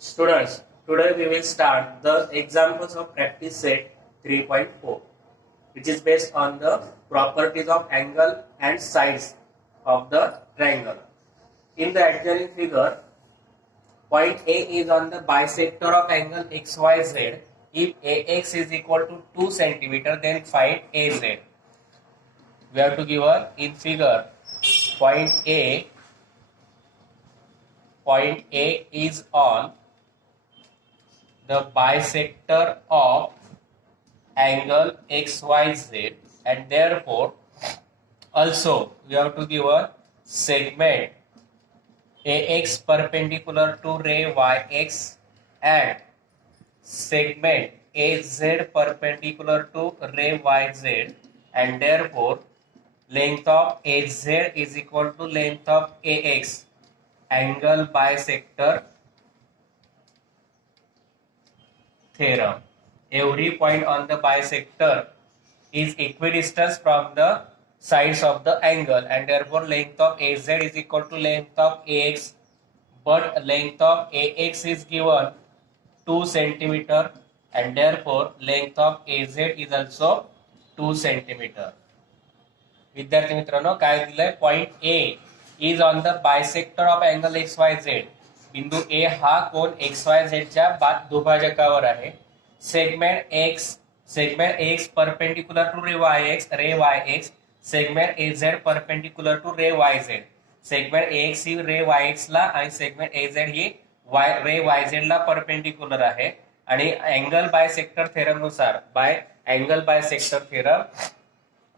Students, today we will start the examples of practice set 3.4, which is based on the properties of angle and sides of the triangle. In the adjoining figure, point A is on the bisector of angle XYZ. If AX is equal to 2 cm, then find AZ. We have to give in figure point A is on the bisector of angle XYZ, and therefore also we have to give a segment AX perpendicular to ray YX and segment AZ perpendicular to ray YZ, and therefore length of AZ is equal to length of AX. Angle bisector theorem. Every point on the bisector is equidistant from the sides of the angle, and therefore length of AZ is equal to length of AX, but length of AX is given 2 cm, and therefore length of AZ is also 2 cm. विद्यार्थी मित्रांनो, काय दिलंय? Point A is on the bisector of angle XYZ. बिंदू A हा कोन XYZ च्या दुभाजकावर आहे. Segment X perpendicular to ray YX, segment AZ perpendicular to ray YZ. Segment AX ही रे YX ला आणि सेगमेंट AZ ही रे YZ ला परपेंडिकुलर आहे. आणि अँगल बायसेक्टर थेरम नुसार angle bisector theorem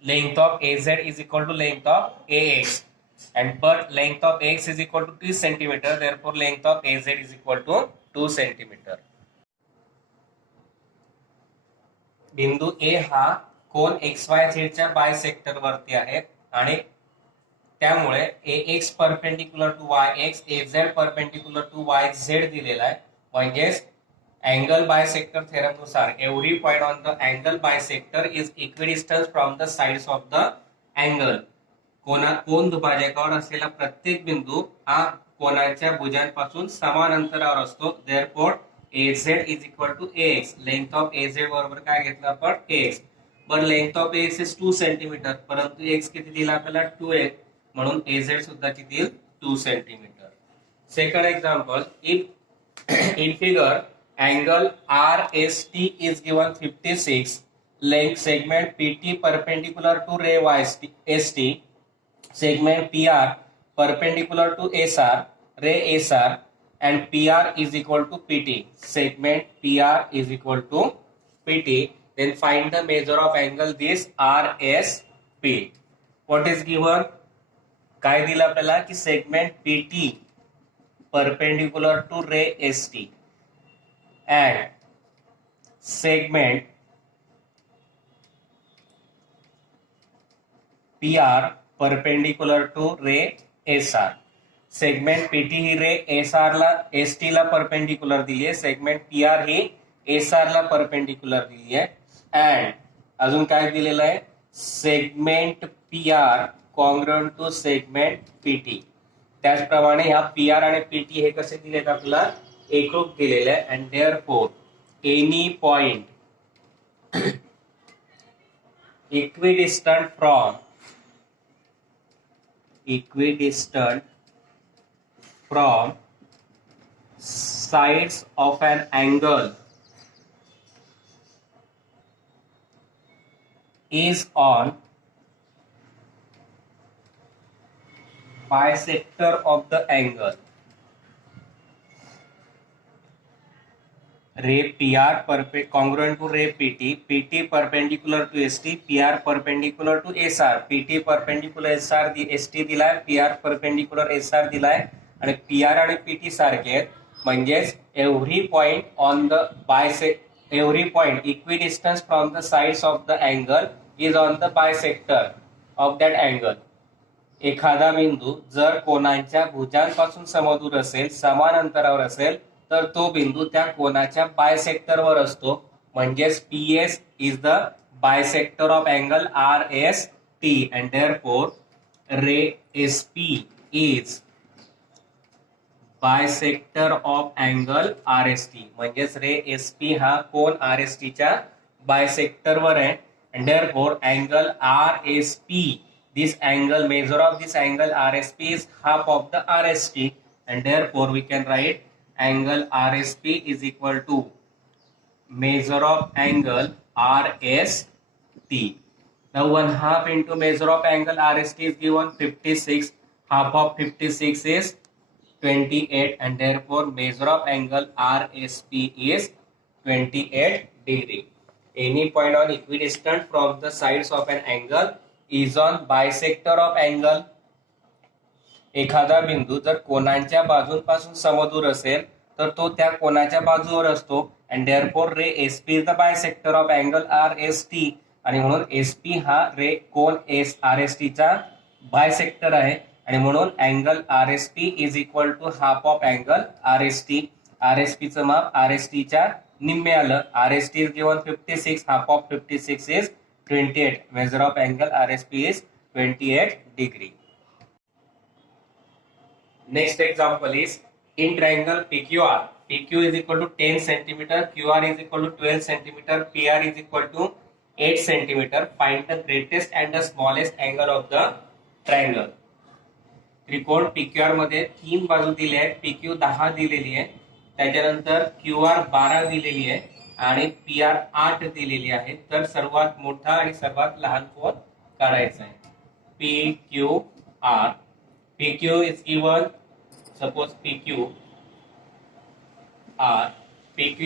length of AZ is equal to length of AX, and but length of AX is equal to 2 cm, therefore length of AZ is equal to 2 cm. बिंदू A हा कोन XYZ च्या bisector वरती आहे आणि त्यामुळे AX perpendicular to YX, AZ perpendicular to YZ दिलेला आहे. म्हणजेच angle bisector theorem नुसार every point on the angle bisector is equidistant from the sides of the angle. कोन दुभाजकावर असलेला प्रत्येक बिंदू हा कोनाच्या भुजांपासून समान अंतरावर असतो. therefore AZ is equal to AX. length of AZ बरोबर काय घेतलं आपण? AX. but length of AX is 2 cm, परंतु X किती दिला आपल्याला? 2x, म्हणून AZ सुद्धा किती? 2 cm. Second example, if in figure angle RST is given 56, length segment PT perpendicular to ray ST, segment PR perpendicular to SR, ray SR, and PR is equal to PT. Segment PR is equal to PT. Then find the measure of angle this RSP. What is given? काय दिलं आपल्याला की segment PT perpendicular to ray ST and segment PR perpendicular to ray SR. Segment PT ही ray SR ला ST ला perpendicular दिली आहे. Segment PR ही SR ला परपेंडिकुलर दिली आहे. अँड अजून काय दिलेलं आहे? Segment PR congruent to segment PT. त्याचप्रमाणे ह्या PR आणि PT हे कसे दिलेत आपल्याला? एकरूप दिलेले आहे. And therefore any point equidistant from sides of an angle is on bisector of the angle. ray PR congruent to ray PT perpendicular to ST, PR perpendicular to SR, PT perpendicular SR ST दिलाय, PR perpendicular SR दिलाय, आणि PR आणि PT सारखे आहेत. म्हणजेच every point equidistance from the sides of the angle is on the bisector of that angle. एखादा बिंदू जर कोनांच्या भुजांपासून समदूर असेल, समान अंतरावर असेल, तर तो बिंदू त्या कोनाच्या बायसेक्टरवर असतो. म्हणजेच PS is the bisector of angle RST, and therefore ray SP is bisector of angle R S T, म्हणजेच रे एस पी हा कोन आर एस टीच्या बायसेक्टरवर आहे. and therefore angle RSP, this angle, measure of this angle RSP is half of the RST, and therefore we can write angle RSP is equal to measure of angle RST. Now 1/2 into measure of angle RST is given 56, half of 56 is 28, and therefore measure of angle RSP is 28 degree. Any point on equidistant from the sides of an angle is on bisector of angle. एखादा बिंदू जर कोनांच्या बाजूंपासून समदूर असेल तर तो त्या कोनाच्या बाजूवर असतो. And therefore ray S P is the bisector of angle R S T, आणि म्हणून एस पी हा रे कोन एस आर एस टीचा बायसेक्टर आहे, आणि म्हणून angle R S T is equal to half of angle R S T. R S टीचं माप आर एस टीच्या निम्मे आलं. R S T is given 56, half of 56 is 28. Measure of angle R S P is 28 degree. Next example is in triangle PQR. PQ is equal to 10 centimeter, QR is equal to 12 centimeter, PR is equal to 8 centimeter. Find the greatest and the smallest angle of the triangle. त्रिकोण PQR मध्ये 3 बाजू दिले आहेत. PQ 10 दिलेली आहे, त्याच्यानंतर QR 12 दिलेली आहे आणि PR 8 दिलेली आहे. तर सर्वात मोठा आणि सर्वात लहान कोण काढायचा आहे. PQR. PQ is given, suppose PQ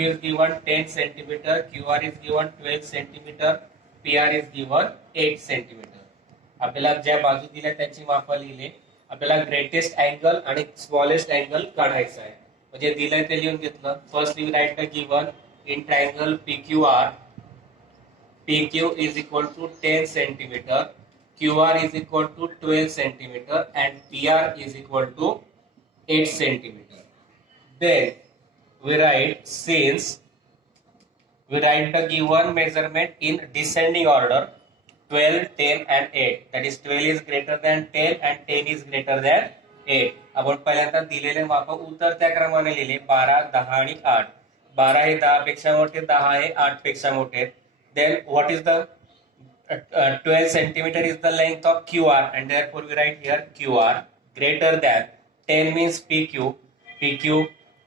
is given 10 centimeter, QR is given 12 centimeter, PR is given 8 centimeter. आपल्याला ज्या बाजू दिल्या त्याची माप लिहिले. आपल्याला ग्रेटेस्ट अँगल आणि स्मॉलेस्ट अँगल काढायचा आहे. म्हणजे दिलंय ते लिहून घेतलं. First we write the given in triangle PQR. PQ is equal to 10 centimeter, QR is equal to 12 centimeter, and PR is equal to 8 centimeter. Then we write, since we write the given measurement in descending order, 12, 10 and 8. That is 12 is greater than 10 and 10 is greater than 8. आपण पहिल्यांदा दिलेले माप उतरत्या क्रमाने लिहिले. 12, 10 आणि 8. 12 हे 10 पेक्षा मोठे, 10 हे 8 पेक्षा मोठे. Then what is the 12 centimeter is the length of QR, and therefore we write here QR greater than 10 means PQ,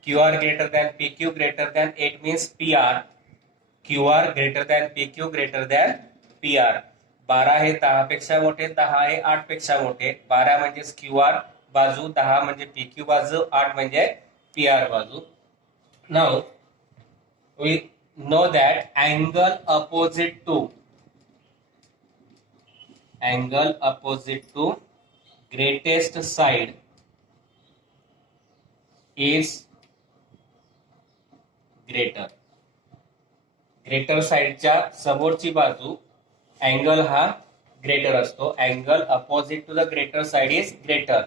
QR greater than PQ greater than 8 means PR, QR greater than PQ greater than PR. 12 हे 10 पेक्षा मोठे, 10 हे 8 पेक्षा मोठे. 12 म्हणजे QR बाजू, 10 म्हणजे PQ बाजू, 8 म्हणजे PR बाजू. Now we know that angle opposite to greatest side is greater. Greater साइडच्या समोरची बाजू अँगल हा ग्रेटर असतो. Angle opposite to the greater side is greater.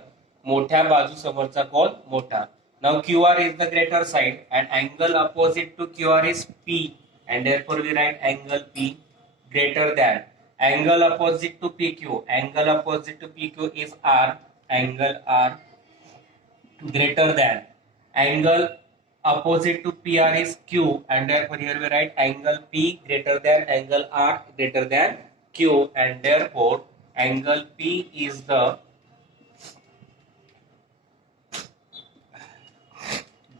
मोठ्या बाजू समोरचा कोण मोठा. Now QR is the greater side and angle opposite to QR is P, and therefore we write angle P greater than. Angle opposite to PQ, angle opposite to PQ is R, angle R greater than. Angle opposite to PR is Q, and therefore here we write angle P greater than angle R greater than Q, and therefore angle P is the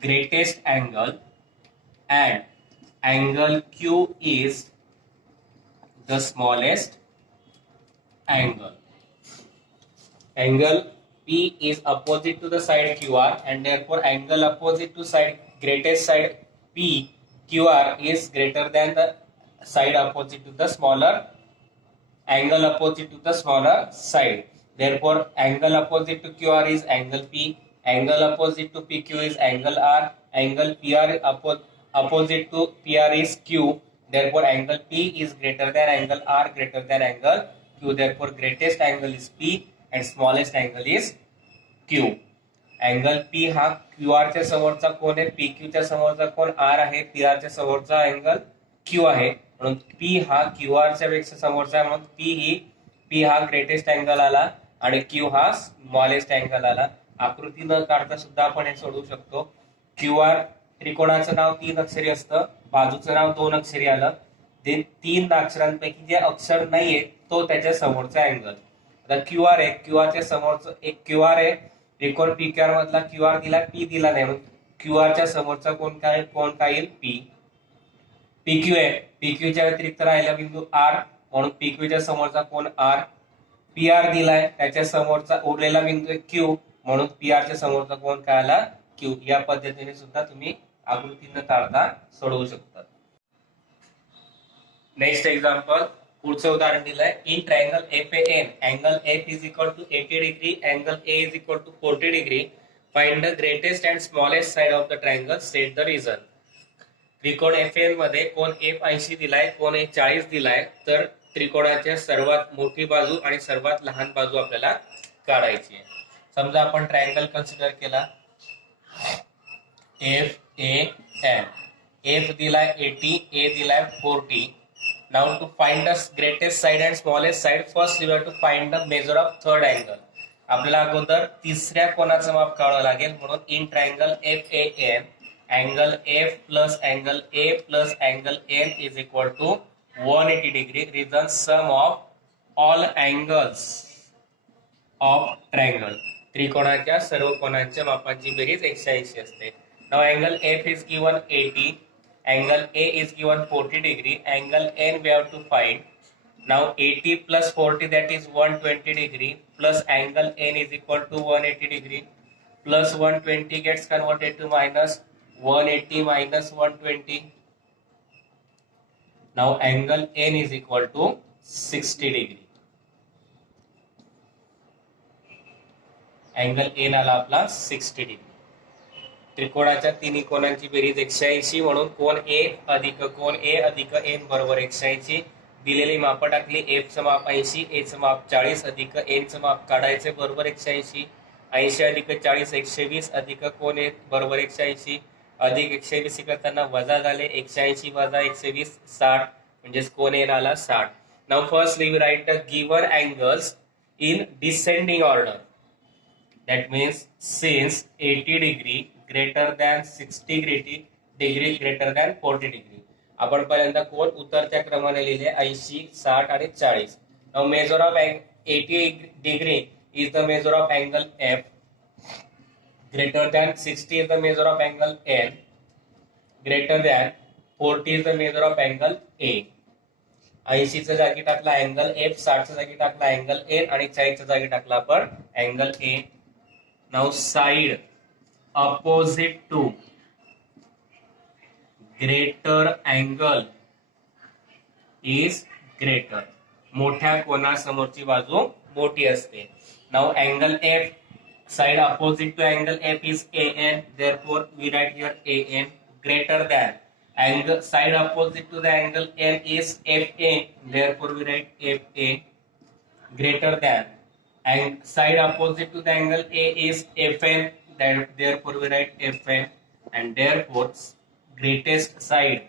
greatest angle and angle Q is the smallest angle. Angle P is opposite to the side QR, and therefore angle opposite to side greatest side P QR is greater than the side opposite to the smaller angle opposite to the smaller side. Therefore angle opposite to QR is angle P, angle opposite to PQ is angle R, angle PR opposite to PR is Q. Therefore angle P is greater than angle R greater than angle Q. Therefore greatest angle is P and smallest angle is Q. Angle P हा QR च्या समोरचा कोण आहे, PQ च्या समोरचा कोण R आहे, PR च्या समोरचा अँगल Q आहे. म्हणून P हा QR च्या पेक्षा समोरचा, म्हणून P हा ग्रेटेस्ट अँगल आला आणि Q हा स्मॉलेस्ट अँगल आला. आकृती न काढता सुद्धा आपण हे सोडवू शकतो. QR त्रिकोणाचं नाव 3 अक्षरी असतं, बाजूचं नाव 2 अक्षरी आलं. ते 3 अक्षरांपैकी जे अक्षर नाहीये तो त्याच्या समोरचा अँगल. आता QR आहे, QR च्या समोरचं एक QR आहे, त्रिकोण PQR मधला QR दिला, P दिला नाही, QR च्या समोरचा कोण काय येईल? P. PQ आहे, PQ च्या व्यतिरिक्त राहिला बिंदू R, म्हणून PQ च्या समोरचा कोण? R. PR दिलाय, त्याच्या समोरचा उरलेला बिंदू Q, म्हणून PR च्या समोरचा कोण काय आला? Q. या पद्धतीने सुद्धा तुम्ही आकृती न काढता सोडवू शकता. नेक्स्ट एक्झाम्पल, पुढचं उदाहरण दिलंय. In triangle FAN, angle F is equal to 80 degree, angle A is equal to 40 degree. Find the greatest and smallest side of the triangle, state the reason. त्रिकोण FAN मध्ये कोण F 80 दिलाय, कोण A 40 दिलाय, तर त्रिकोणाच्या सर्वात मोठी बाजू आणि सर्वात लहान बाजू आपल्याला काढायची आहे. समजा आपण ट्रायंगल कन्सिडर केला FAN. F दिलाय 80, A दिलाय 40. Now to find the greatest side and smallest side, first we have to find the measure of third angle. आपल्याला अगोदर तिसऱ्या कोनाचं माप काढावं लागेल, म्हणून in triangle FAN, angle F plus angle A plus angle N is equal to 180 degree. Reason sum of all angles of triangle. त्रिकोणाच्या सर्व कोनांच्या मापांची बेरीज 180 असते. Now angle F is given 80, angle A is given 40 degree, angle N we have to find. Now 80 plus 40, that is 120 degree, plus angle N is equal to 180 degree, plus 120 gets converted to minus 180 minus 120. Now angle N is equal to 60 degree. Angle N आला आपला 60 degree. त्रिकोणाच्या तिन्ही कोनांची बेरीज 180, म्हणून कोण A अधिक कोण A अधिक N बरोबर 180. दिलेली माप टाकली, F चं माप 80, A चं माप 40 अधिक N चं माप काढायचे बरोबर 180. 80 अधिक 40 120 अधिक कोण A बरोबर 180, अधिक 120 करताना वजा झाले, 180 वजा 120 60, म्हणजेच कोण A आला 60. Now first we write the given angles in descending order. That means since 80 degree greater than 60 degree greater than 40 degree. आपण पहिल्यांदा कोण उतरत्या क्रमाने लिहिले 80, 60 आणि 40. Now measure of 80 degree is the measure of angle F. Greater than 60 is the measure of angle N. Greater than 40 is the measure of angle A. 80 च्या जागी टाकला अँगल F, 60 च्या जागी टाकला अँगल N आणि 40 च्या जागी टाकला आपण angle A. Now side opposite to greater angle is greater. मोठ्या कोनासमोरची बाजू मोठी असते. Now angle F, side opposite to angle F is AN. Therefore we write here AN. Greater than angle side opposite to the angle N is FA. Therefore we write FA. Greater than and side opposite to the angle A is FN, therefore we write FN, and therefore greater side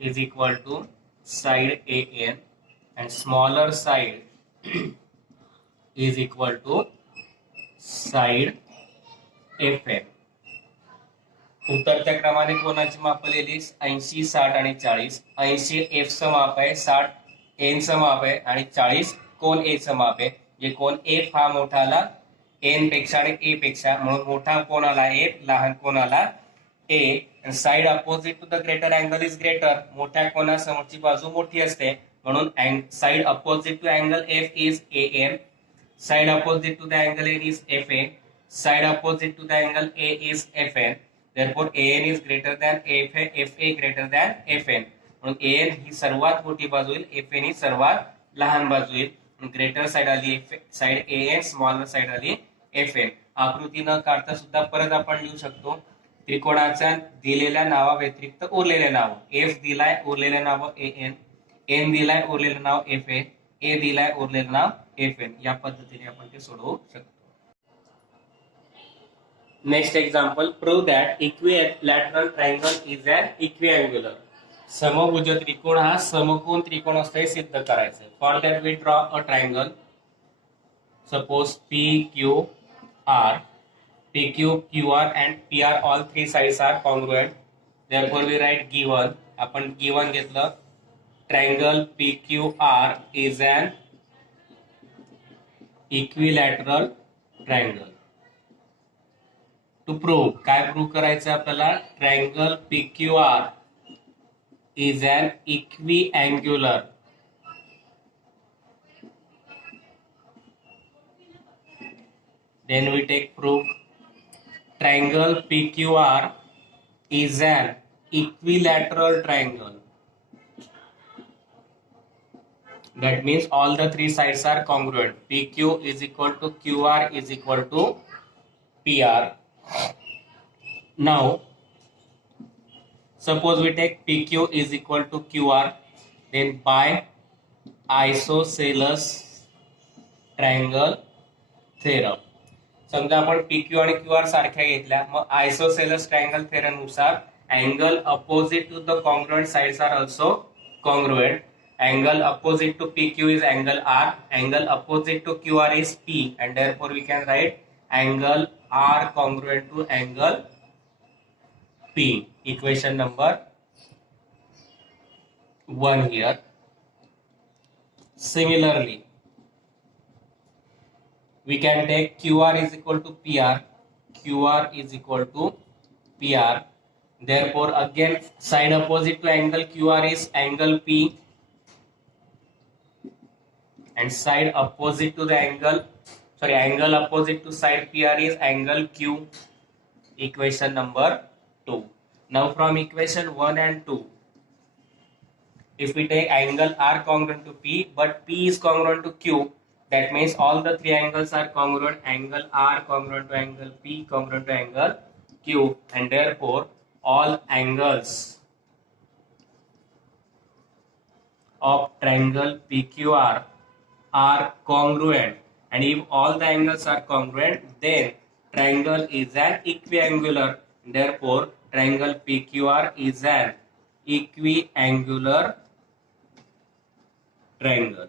is equal to side AN and smaller side is equal to side FN. उतरत्या क्रमाने कोणाची माप लिहिली 80, 60 आणि 40. 80 F चं माप आहे, 60 N चं माप आहे आणि 40 कोण A चं माप आहे. जे कोण F हा मोठा आला N पेक्षा आणि A पेक्षा, म्हणून मोठा कोण आला F, लहान कोण आला A. Side opposite to the greater angle is greater. मोठ्या कोणासमोरची बाजू मोठी असते, म्हणून side opposite to angle F is AN. Side opposite to the angle N is FA. Side opposite to the angle A is FN. Therefore AN is greater than FA greater than FN. म्हणून AN ही सर्वात मोठी बाजू होईल, FN ही सर्वात लहान बाजू होईल. Greater side आली साइड AN, स्मॉलर साइड आली FN. आकृती न काढता सुद्धा परत आपण लिहू शकतो. त्रिकोणाच्या दिलेल्या नावा व्यतिरिक्त उरलेले नाव. F दिलाय, उरलेले नाव AN. N दिलाय, उरलेले नाव FA. A दिलाय, उरलेले नाव FN. या पद्धतीने आपण ते सोडवू शकतो. Next example, prove that equilateral triangle is an equiangular. समभुज त्रिकोण हा समकोन त्रिकोण असतो हे सिद्ध करायचं. For that we draw a triangle. suppose PQR, PQQR and PR all three sides are congruent. Therefore we write given. आपण given घेतलं triangle PQR is an equilateral triangle. To prove काय प्रूव्ह करायचं आपल्याला triangle PQR is an equiangular. Then we take proof triangle PQR is an equilateral triangle. That means all the three sides are congruent. PQ is equal to QR is equal to PR. Now, suppose we take PQ is equal to QR, then by isosceles triangle theorem. समजा आपण PQ आणि QR सारख्या घेतल्या, मग isosceles triangle theorem नुसार angle opposite to the congruent sides are also congruent. Angle opposite to PQ is angle R, angle opposite to QR is P, and therefore we can write angle R congruent to angle P. Equation number 1 here. Similarly, we can take QR is equal to PR, QR is equal to PR. Therefore, again side opposite to angle QR is angle P, and side opposite to the angle opposite to side PR is angle Q. Equation number 2. Now from equation 1 and 2, if we take angle R congruent to P but P is congruent to Q, that means all the three angles are congruent. Angle R congruent to angle P congruent to angle Q, and therefore all angles of triangle PQR are congruent, and if all the angles are congruent, then triangle is an equiangular. Therefore triangle PQR is an equiangular triangle.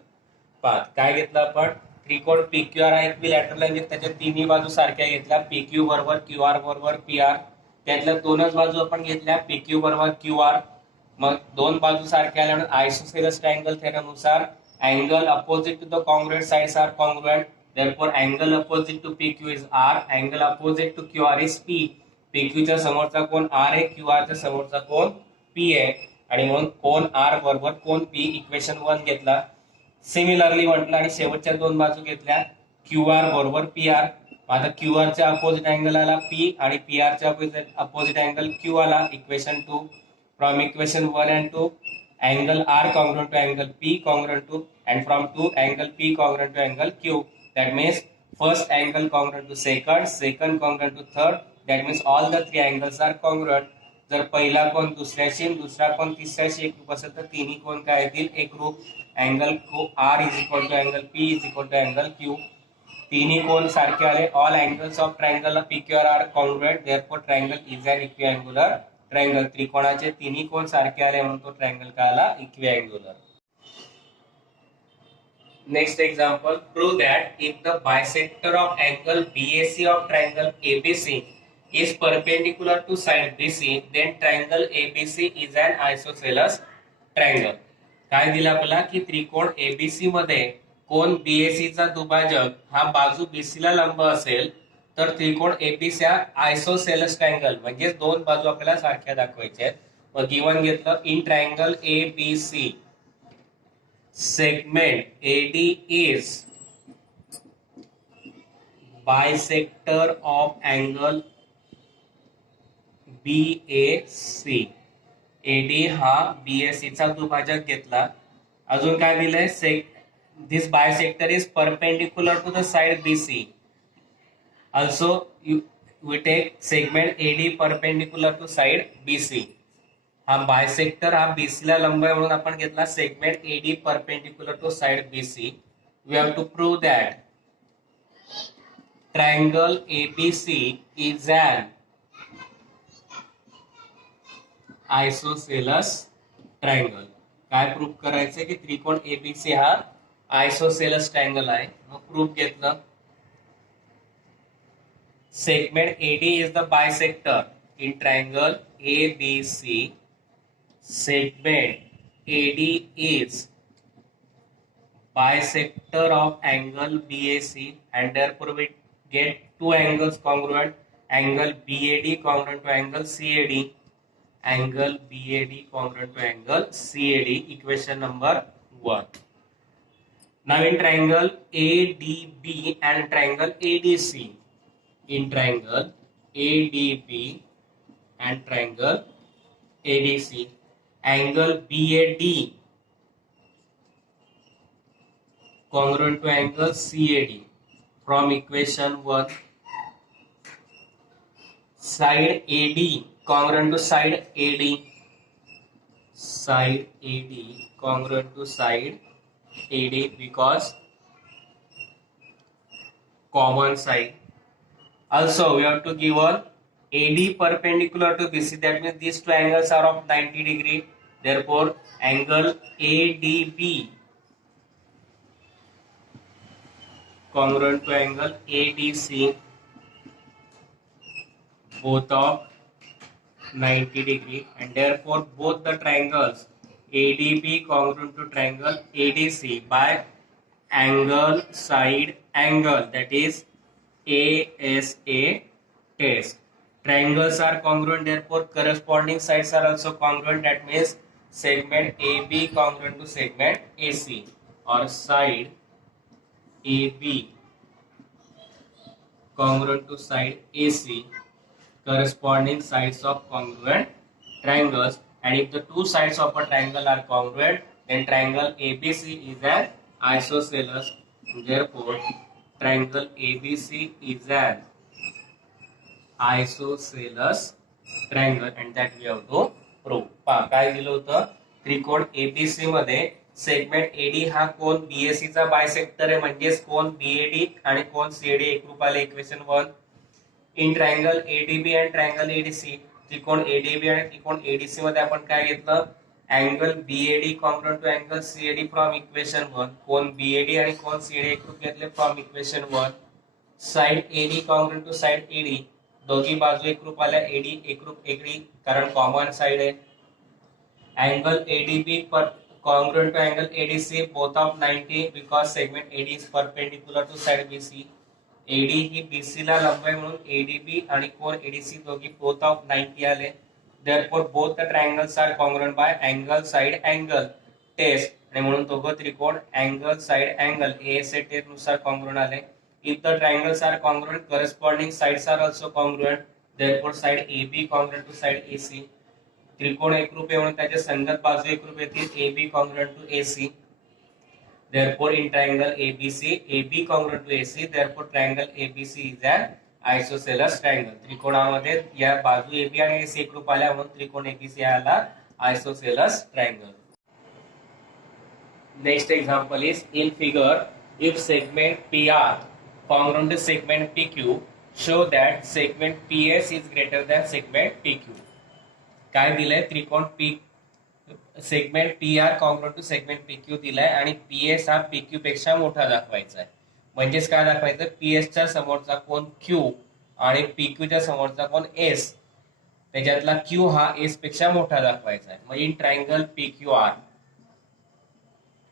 पाहत काय घेतलं आपण त्रिकोण PQR हा equilateral आहे, त्याच्या तिन्ही बाजू सारख्या घेतल्या PQ बरोबर QR बरोबर PR. त्यातल्या दोनच बाजू आपण घेतल्या PQ बरोबर QR. मग दोन बाजू सारख्या आल्यानंतर आयसोसेलस ट्रायंगल थेरम नुसार angle opposite to the congruent sides are congruent. Therefore angle opposite to PQ is R, angle opposite to QR is P. PQ च्या समोरचा कोण R आहे, QR च्या समोरचा कोण P आहे, आणि म्हणून कोण R बरोबर कोण P. इक्वेशन 1 घेतला. सिमिलरली म्हटलं आणि शेवटच्या दोन बाजू घेतल्या QR बरोबर PR. आता QR च्या अपोजिट अँगल आला P आणि PR च्या अपोजिट अँगल Q आला. Equation 2. From equation 1 and 2, angle R congruent to angle P congruent to, and from 2 angle P congruent to angle Q. That means first angle congruent to second, second congruent to third. That means all the three angles are congruent. जर पहिला कोण दुसऱ्याशी दुसरा कोण तिसऱ्याशी एकरूप असेल तर तिन्ही कोण काय येतील एकरूप. Angle R is equal to angle P is equal to angle Q. तिन्ही कोण सारखे आले. All angles of triangle PQR are congruent. Therefore triangle is an equiangular triangle. त्रिकोणाचे तिन्ही कोण सारखे आले म्हणून तो ट्रायंगल काय आला equiangular. Next example, prove that if the bisector of angle BAC of triangle ABC is perpendicular to side BC, then triangle ABC is an isosceles triangle. काय दिलं आपल्याला की त्रिकोण ABC मध्ये कोण BAC चा दुभाजक हा बाजू BC ला लंब असेल तर त्रिकोण ABC हा आयसोसेलस ट्रायंगल, म्हणजे दोन बाजू आपल्याला सारख्या दाखवायच्या आहेत. मग गिवन घेतलं in triangle ABC segment AD is bisector of angle BAC. AD हा BAC चा दुभाजक घेतला. अजून काय दिलंय, this bisector is perpendicular to the side BC. Also, we take segment AD perpendicular to side BC. हा बायसेक्टर हा BC ला लंब आहे म्हणून आपण घेतला segment AD perpendicular to side BC. We have to prove that triangle ABC is an isosceles triangle. काय prove करायचं की त्रिकोण ABC हा आयसोसेलस ट्रायंगल आहे. मग प्रूव्ह घेतलं segment AD is the bisector in triangle ABC. Segment AD is bisector of angle BAC, and therefore we get two angles congruent, angle BAD congruent to angle CAD, angle BAD congruent to angle CAD, equation number 1. Now in triangle ADB and triangle ADC, in triangle ADB and triangle ADC, angle BAD congruent to angle CAD. From equation 1, side AD congruent to side AD, side AD congruent to side AD because common side. Also we have to give one AD perpendicular to BC, that means these two angles are of 90 degree. Therefore angle ADB congruent to angle ADC, both of 90 degree, and therefore both the triangles ADB congruent to triangle ADC by angle side angle, that is ASA test. Triangles are congruent, therefore corresponding sides are also congruent, that means segment AB congruent to segment AC, or side AB congruent to side AC, corresponding sides of congruent triangles. And if the two sides of a triangle are congruent, then triangle ABC is an isosceles. Therefore triangle ABC is an isosceles triangle, and that we have to prove. पहा काय दिलं होतं, त्रिकोण ABC मध्ये segment eddy हा कोन BSc चा bisector आहे, म्हणजेच कोन बीएडी आणि कोन सीएडी एकरूप आले. Equation 1. In triangle ADB and triangle ADC, त्रिकोण एडीबी आणि त्रिकोण एडीसी मध्ये आपण काय घेतलं, angle BAD congruent to angle CAD from equation 1. कोन बीएडी आणि कोन सीएडी एकरूप घेतले from equation 1. Side AD congruent to side AD, दोघी बाजू एकरूप आल्या, एडी एकरूप एडी कारण कॉमन साइड आहे. अँगल एडीबी पर congruent to angle ADC, both of 90 because segment AD is perpendicular to side BC. AD he BC ला लंब आहे म्हणून ADB आणि कोन ADC दोघी both of 90 आले. Therefore both the triangles are congruent by angle side angle test, आणि म्हणून दोघं त्रिकोण angle side angle ASA test नुसार congruent आले. If the triangles are congruent, corresponding sides are also congruent. Therefore side AB congruent to side AC. त्रिकोण एकरूप आहे म्हणून त्याच्या संगत बाजू एकरूप येतील, AB congruent to AC. Therefore in triangle ABC, AB congruent to AC, therefore triangle ABC is an isosceles triangle. त्रिकोणामध्ये या बाजू AB आणि AC एकरूप आल्या म्हणून त्रिकोण ABC आला isosceles triangle. Next example is in figure, if segment PR congruent to segment PQ, show that segment PS is greater than segment PQ. काय दिलंय, त्रिकोण P segment P R congruent to segment PQ दिलाय आणि PS हा PQ पेक्षा मोठा दाखवायचा आहे. म्हणजेच काय दाखवायचं, पीएस च्या समोरचा कोन क्यू आणि पीक्यू च्या समोरचा कोन एस, त्याच्यातला क्यू हा एस पेक्षा मोठा दाखवायचा आहे. मग in triangle PQ R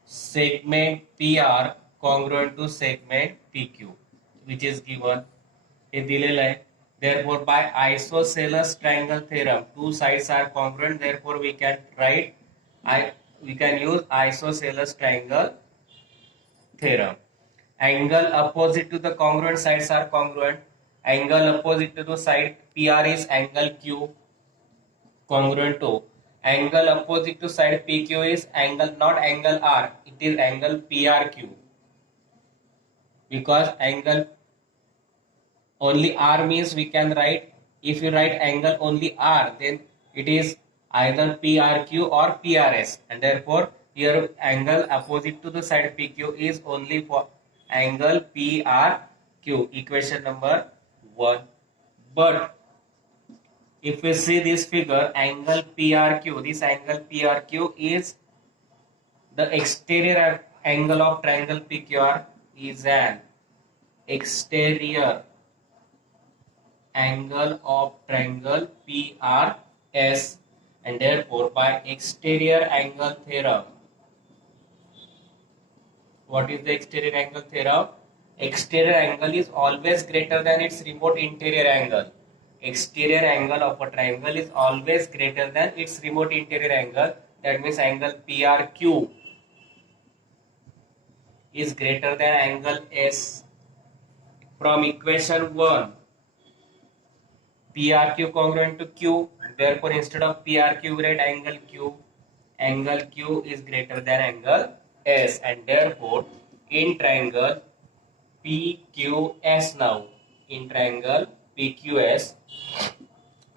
segment P R congruent to segment PQ which is given, हे दिलेलं आहे. Therefore by isosceles triangle theorem, two sides are congruent, therefore we can use isosceles triangle theorem. Angle opposite to the congruent sides are congruent. Angle opposite to the side PR is angle Q congruent to. Angle opposite to side PQ is angle, not angle R, it is angle PRQ, because angle only R means we can write, if you write angle only R, then it is either PRQ or PRS, and therefore here angle opposite to the side PQ is only for angle PRQ, equation number 1. But if we see this figure, angle PRQ, this angle PRQ is the exterior angle of triangle PQR, is an exterior angle of triangle PRS, and therefore by exterior angle theorem. What is the exterior angle theorem? Exterior angle is always greater than its remote interior angle. Exterior angle of a triangle is always greater than its remote interior angle. That means angle PRQ is greater than angle S. From equation 1, PRQ congruent to Q. Therefore, instead of PRQ, we write angle Q. Angle Q is greater than angle S, and therefore, in triangle PQS now, in triangle PQS,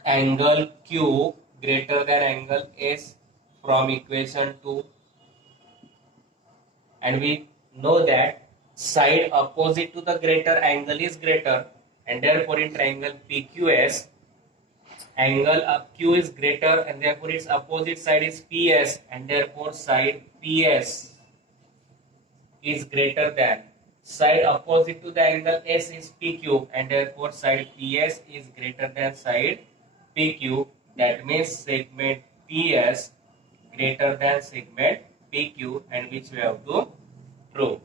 angle Q greater than angle S from equation 2, and we know that side opposite to the greater angle is greater, and therefore in triangle PQS, angle of Q is greater, and therefore its opposite side is PS, and therefore side PS is greater than side opposite to the angle S is PQ, and therefore side PS is greater than side PQ. That means segment PS greater than segment PQ, and which we have to prove.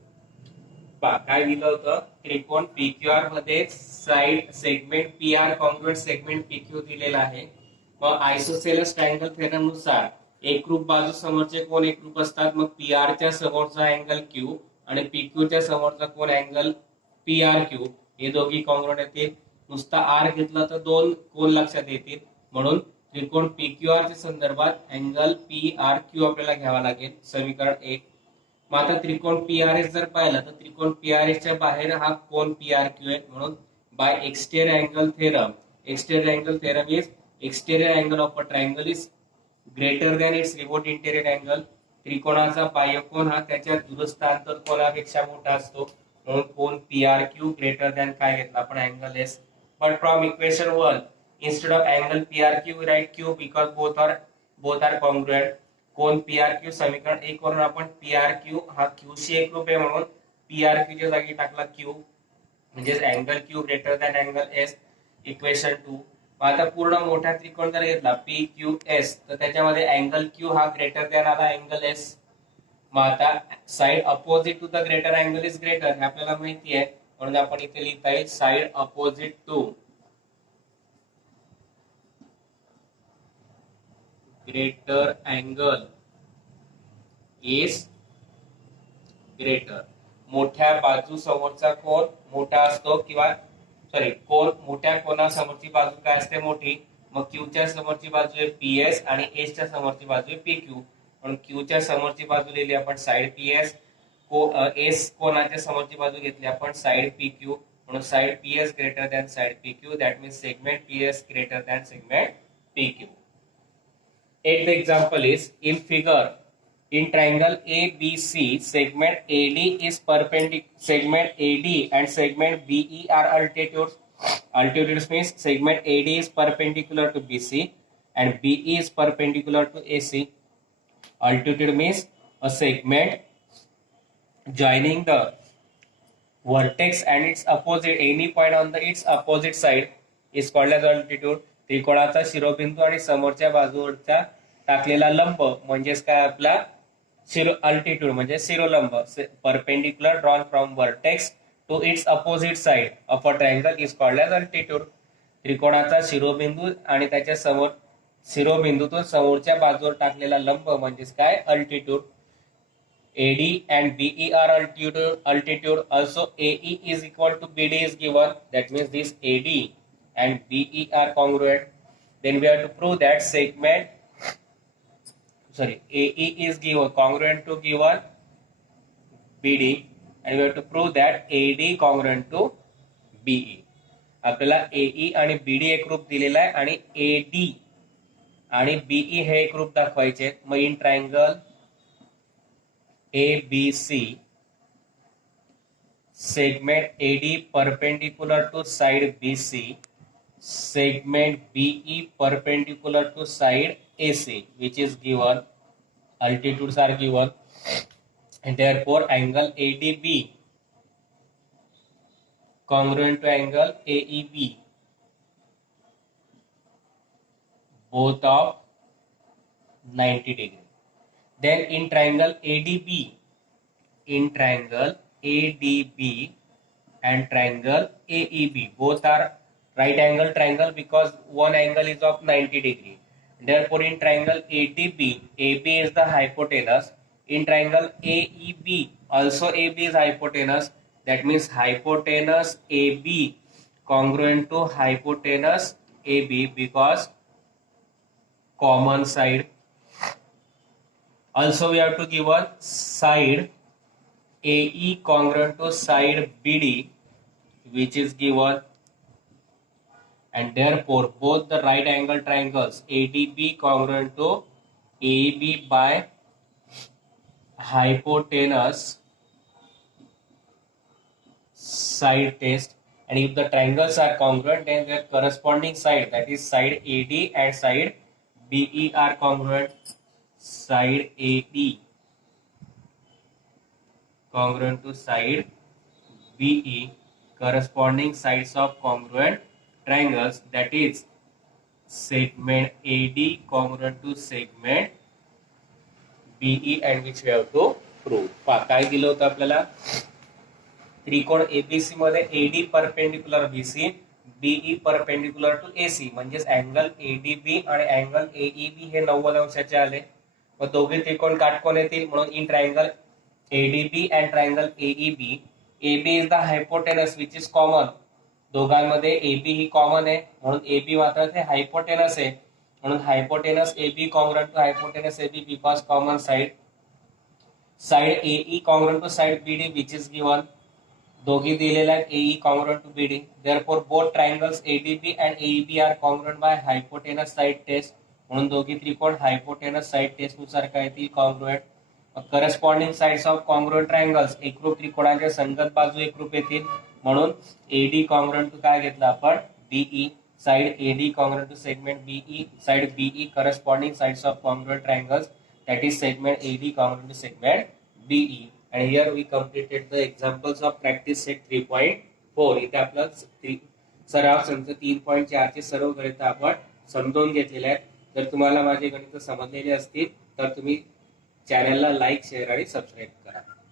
काय दिलं होतं, त्रिकोण PQR मध्ये side segment PR congruent segment PQ दिलेला आहे. मग isosceles triangle theorem नुसार एकरूप बाजू समोरचे कोण एकरूप असतात. मग PR च्या समोरचा अँगल Q आणि PQ च्या समोरचा कोण अँगल PRQ हे दोघी कॉन्ग्रुएंट येतील. नुसता R घेतला तर दोन कोण लक्षात येतील. म्हणून त्रिकोण PQR च्या संदर्भात अँगल PRQ आपल्याला घ्यावा लागेल. समीकरण 1. मग आता त्रिकोण PRS जर पाहिला तर त्रिकोण PRS च्या बाहेर हा कोण PRQ आहे. म्हणून by exterior angle theorem, exterior angle theorem is exterior angle of a triangle is greater than its remote interior angle. त्रिकोणाचा बाह्यकोन हा त्याच्या दूरस्थ अंतर कोनापेक्षा मोठा असतो. म्हणून कोन PRQ ग्रेटर दॅन काय घेतला आपण angle S. But from equation 1, instead of angle PRQ we write Q because both are congruent. Cone PRQ समीकरण 1 वरून आपण PRQ हा Q शी एकरूप आहे म्हणून PRQ च्या जागी टाकला Q, म्हणजे angle Q greater than angle S. Equation 2. आता पूर्ण मोठा त्रिकोण जर घेतला PQS तर त्याच्यामध्ये अँगल Q हा ग्रेटर दॅन आला अँगल S. मग आता side opposite to the greater angle is greater हे आपल्याला माहिती आहे, म्हणून आपण इथे लिहिता येईल side opposite to greater angle is greater. मोठ्या बाजू समोरचा कोन मोठा असतो, किंवा कोन मोठ्या कोनासमोरची बाजू काय असते मोठी. मग Q च्या समोरची बाजू आहे PS आणि S च्या समोरची बाजू आहे PQ. म्हणून Q च्या समोरची बाजू लिहिली आपण साइड PS, S कोनाच्या समोरची बाजू घेतली आपण साइड PQ. म्हणून side PS greater than side PQ. That means segment PS greater than segment PQ. Eighth example is in figure, in triangle ABC, segment AD is perpendicular. Segment AD and segment BE are altitudes. Altitudes means segment AD is perpendicular to BC and BE is perpendicular to AC. Altitude means a segment joining the vertex and its opposite, any point on its opposite side is called as altitude. त्रिकोणाचा शिरोबिंदू आणि समोरच्या बाजूवरचा टाकलेला लंब म्हणजेच काय आपला altitude म्हणजे शिरोलंब. Perpendicular drawn from vertex to its opposite side of a triangle is called as altitude. त्रिकोणाचा शिरोबिंदू आणि त्याच्या समोर शिरोबिंदूतून समोरच्या बाजूवर टाकलेला लंब म्हणजेच काय altitude. AD and BE are altitude. Also AE is equal to BD is given. That means this AD and BE are congruent. Then we have to prove that AE is given congruent to given BD, and we have to prove that AD congruent to BE. आपल्याला AE आणि BD एकरूप दिलेला आहे आणि AD आणि BE हे एकरूप दाखवायचे. मग in triangle ABC, segment AD perpendicular to side BC, segment BE perpendicular to side AC, which is given, altitudes are given, and therefore angle ADB congruent to angle AEB. both of 90 degree. Then in triangle ADB, and triangle AEB, both are right angle triangle because one angle is of 90 degree. Therefore in triangle ADB, AB is the hypotenuse. In triangle AEB, also AB is hypotenuse. That means hypotenuse AB congruent to hypotenuse AB because common side. Also we have to give a side AE congruent to side BD, which is given, and therefore both the right angle triangles ADB congruent to AEB by hypotenuse side test. And if the triangles are congruent, then their corresponding side, that is side AD and side BE are congruent. Side AD congruent to side BE, corresponding sides of congruent triangles, that is segment AD congruent to segment BE, and which we have to prove. काय दिलं होतं आपल्याला? त्रिकोण ABC मध्ये AD perpendicular BC, BE perpendicular to AC, म्हणजेच angle ADB आणि angle AEB हे 90 अंशाचे आले. मग दोघे त्रिकोण काटकोन येतील म्हणून in triangle ADB and triangle AEB, AB is the hypotenuse which is common. दोघांमध्ये एबी ही कॉमन आहे म्हणून एबी मात्र ते हायपोटेनस आहे, म्हणून hypotenuse AB congruent to hypotenuse AB because common side. Side AE congruent to side BD which is given. दोघी दिलेल्या आहेत AE congruent to BD. Therefore both triangles ADB and AEB are congruent by hypotenuse side test, म्हणून दोघी त्रिकोण hypotenuse side taste नुसार काय येतील congruent. Corresponding sides of congruent triangles, एकरूप त्रिकोणाच्या संगत बाजू एकरूप येतील, म्हणून एडी कॉन्ग्रुएंट टू काय घेतलं आपण BE. Side AD congruent to segment BE, side BE corresponding sides of congruent triangles, that is segment AD congruent to segment BE. And here we completed the examples of practice set 3.4. इथे आपलं सराव संच 3.4 चे सर्व गणित आपण समजून घेतलेले आहेत. जर तुम्हाला माझे गणित समजलेले असतील तर तुम्ही चॅनलला लाईक, शेअर आणि सबस्क्राईब करा.